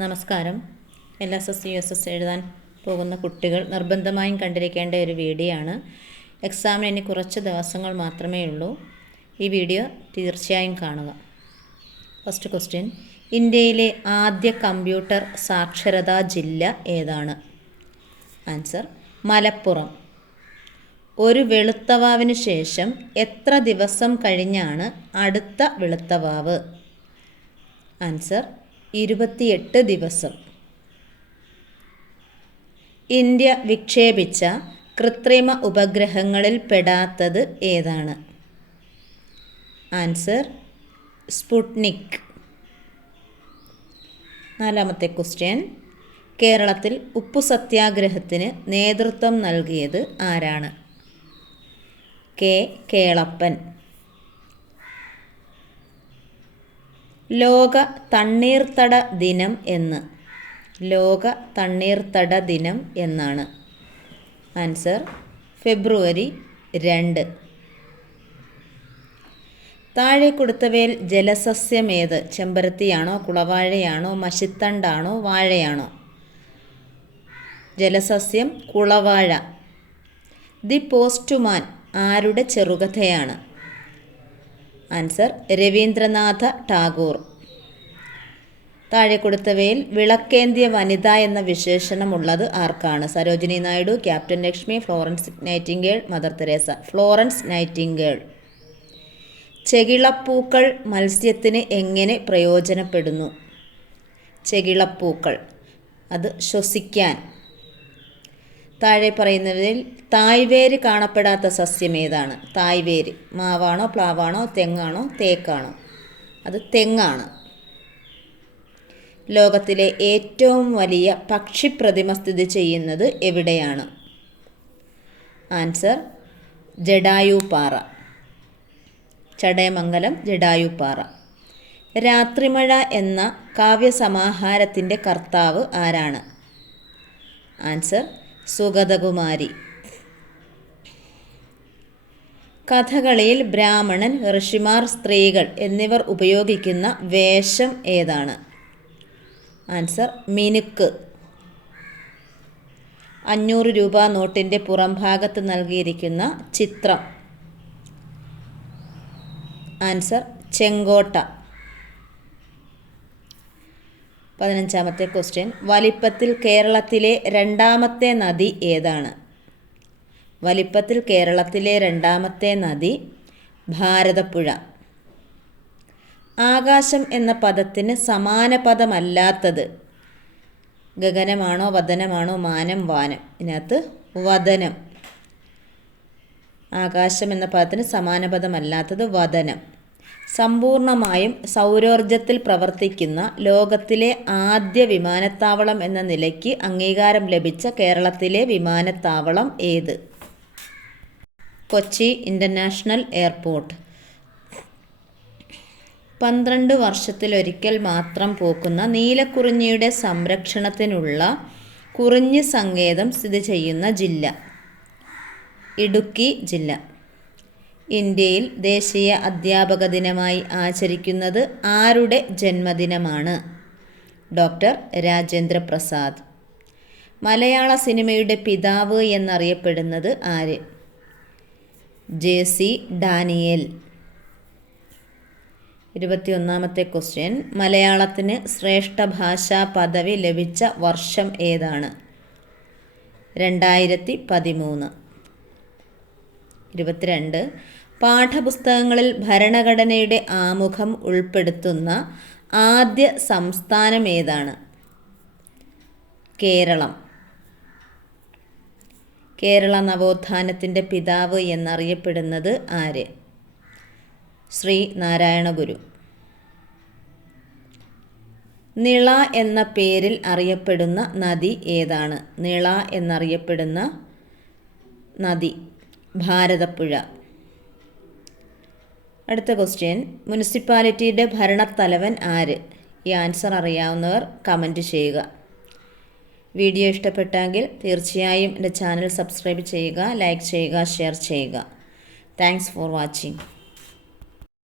നമസ്കാരം. L S S U S S എഴുതാൻ പോകുന്ന കുട്ടികൾ നിർബന്ധമായും കണ്ടിരിക്കേണ്ട ഒരു വീഡിയോ ആണ്. എക്സാമിന് ഇനി കുറച്ച് ദിവസങ്ങൾ മാത്രമേ ഉള്ളൂ. ഈ വീഡിയോ തീർച്ചയായും കാണുക. ഫസ്റ്റ് ക്വസ്റ്റ്യൻ ഇന്ത്യയിലെ ആദ്യ കമ്പ്യൂട്ടർ സാക്ഷരതാ ജില്ല ഏതാണ്? ആൻസർ മലപ്പുറം. ഒരു വെളുത്തവാവിന് ശേഷം എത്ര ദിവസം കഴിഞ്ഞാണ് അടുത്ത വെളുത്തവാവ്? ആൻസർ ഇരുപത്തിയെട്ട് ദിവസം. ഇന്ത്യ വിക്ഷേപിച്ച കൃത്രിമ ഉപഗ്രഹങ്ങളിൽ പെടാത്തത് ഏതാണ്? Answer Sputnik. നാലാമത്തെ ക്വസ്റ്റ്യൻ കേരളത്തിൽ ഉപ്പു സത്യാഗ്രഹത്തിന് നേതൃത്വം നൽകിയത് ആരാണ്? കെ. കേളപ്പൻ. ലോക തണ്ണീർത്തട ദിനം എന്ന്. ലോക തണ്ണീർത്തട ദിനം എന്നാണ്. ആൻസർ ഫെബ്രുവരി രണ്ട്. താഴെ കൊടുത്തവയിൽ ജലസസ്യമേത് ചെമ്പരത്തിയാണോ കുളവാഴയാണോ മഷിത്തണ്ടാണോ വാഴയാണോ? ജലസസ്യം കുളവാഴ. ദി പോസ്റ്റുമാൻ ആരുടെ ചെറുകഥയാണ്? ആൻസർ രവീന്ദ്രനാഥ ടാഗോർ. താഴെ കൊടുത്തവയിൽ വിളക്കേന്ത്യ വനിത എന്ന വിശേഷണമുള്ളത് ആർക്കാണ്? Sarojini Naidu captain Lakshmi Florence Nightingale Mother Teresa. Florence Nightingale. ചെകിളപ്പൂക്കൾ മത്സ്യത്തിന് എങ്ങനെ പ്രയോജനപ്പെടുന്നു? ചെകിളപ്പൂക്കൾ. അത് ശ്വസിക്കാൻ. താഴെ പറയുന്നതിൽ തായ്വേര് കാണപ്പെടാത്ത സസ്യം ഏതാണ്? തായ്വേര് മാവാണോ പ്ലാവാണോ തെങ്ങാണോ തേക്കാണോ? അത് തെങ്ങാണ്. ലോകത്തിലെ ഏറ്റവും വലിയ പക്ഷിപ്രതിമ സ്ഥിതി ചെയ്യുന്നത് എവിടെയാണ്? ആൻസർ ജഡായുപാറ ചടയമംഗലം ജഡായുപാറ രാത്രിമഴ എന്ന കാവ്യസമാഹാരത്തിന്റെ കർത്താവ് ആരാണ്? ആൻസർ സുഗതകുമാരി. കഥകളിയിൽ ബ്രാഹ്മണൻ ഋഷിമാർ സ്ത്രീകൾ എന്നിവർ ഉപയോഗിക്കുന്ന വേഷം ഏതാണ്? ആൻസർ മിനുക്ക്. അഞ്ഞൂറ് രൂപ നോട്ടിന്റെ പുറംഭാഗത്ത് നൽകിയിരിക്കുന്ന ചിത്രം. ആൻസർ ചെങ്കോട്ട. പതിനഞ്ചാമത്തെ ക്വസ്റ്റ്യൻ. വലിപ്പത്തിൽ കേരളത്തിലെ രണ്ടാമത്തെ നദി ഏതാണ്? വലിപ്പത്തിൽ കേരളത്തിലെ രണ്ടാമത്തെ നദി ഭാരതപ്പുഴ. ആകാശം എന്ന പദത്തിന് സമാന പദമല്ലാത്തത് ഗഗനമാണോ വദനമാണോ മാനം വാനം? ഇതിനകത്ത് വദനം. ആകാശം എന്ന പദത്തിന് സമാന പദമല്ലാത്തത് വദനം. സമ്പൂർണമായും സൗരോർജത്തിൽ പ്രവർത്തിക്കുന്ന ലോകത്തിലെ ആദ്യ വിമാനത്താവളം എന്ന നിലയ്ക്ക് അംഗീകാരം ലഭിച്ച കേരളത്തിലെ വിമാനത്താവളം ഏത്? Kochi international airport. പന്ത്രണ്ട് വർഷത്തിലൊരിക്കൽ മാത്രം പൂക്കുന്ന നീലക്കുറിഞ്ഞിയുടെ സംരക്ഷണത്തിനുള്ള കുറിഞ്ഞി സങ്കേതം സ്ഥിതി ചെയ്യുന്ന ജില്ല. ഇടുക്കി ജില്ല. ഇന്ത്യയിൽ ദേശീയ അധ്യാപക ദിനമായി ആചരിക്കുന്നത് ആരുടെ ജന്മദിനമാണ്? ഡോക്ടർ രാജേന്ദ്ര പ്രസാദ്. മലയാള സിനിമയുടെ പിതാവ് എന്നറിയപ്പെടുന്നത് ആര്? J C Daniel. ഇരുപത്തിയൊന്നാമത്തെ ക്വസ്റ്റ്യൻ. മലയാളത്തിന് ശ്രേഷ്ഠ ഭാഷാ പദവി ലഭിച്ച വർഷം ഏതാണ്? രണ്ടായിരത്തി പതിമൂന്ന്. ഇരുപത്തിരണ്ട് പാഠപുസ്തകങ്ങളിൽ ഭരണഘടനയുടെ ആമുഖം ഉൾപ്പെടുത്തുന്ന ആദ്യ സംസ്ഥാനം ഏതാണ്? കേരളം. കേരള നവോത്ഥാനത്തിന്റെ പിതാവ് എന്നറിയപ്പെടുന്നത് ആര്? ശ്രീ നാരായണഗുരു. നിള എന്ന പേരിൽ അറിയപ്പെടുന്ന നദി ഏതാണ്? നിള എന്നറിയപ്പെടുന്ന നദി. ഭാരതപ്പുഴ. അടുത്ത ക്വസ്റ്റ്യൻ മുനിസിപ്പാലിറ്റിയുടെ ഭരണത്തലവൻ ആര്? ഈ ആൻസർ അറിയാവുന്നവർ കമന്റ് ചെയ്യുക. വീഡിയോ ഇഷ്ടപ്പെട്ടെങ്കിൽ തീർച്ചയായും എന്റെ ചാനൽ സബ്സ്ക്രൈബ് ചെയ്യുക ലൈക്ക് ചെയ്യുക ഷെയർ ചെയ്യുക. Thanks for watching